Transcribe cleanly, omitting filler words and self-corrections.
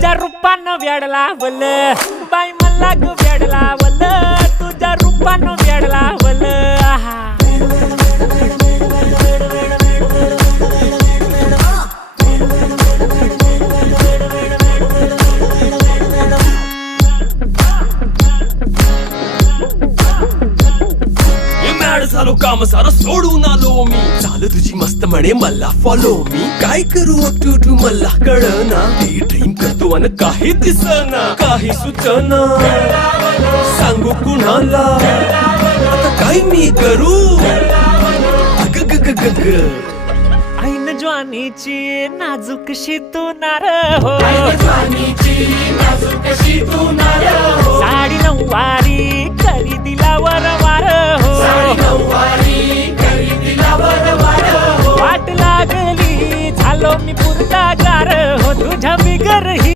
तुझ्या रूपानं वेड लावलं बाई मला ग वेड लावलं तुझ्या रूपानं वेड लावलं आहा झालो काम सारं सोडून आलो मी चाल तुझी मस्त म्हणे मला फॉलो मी काय करू टू मला कळना ड्रीम करतो आणि काही दिसना काही सुचना सांगू कुणाला आता काय मी करू ऐन ज्वानीची नाजूकशी तू नार हो साडी नऊवारी करी दिला वरवार हो वाट लागली झालो मी पुरता गार हो तुझ्या बिगर ही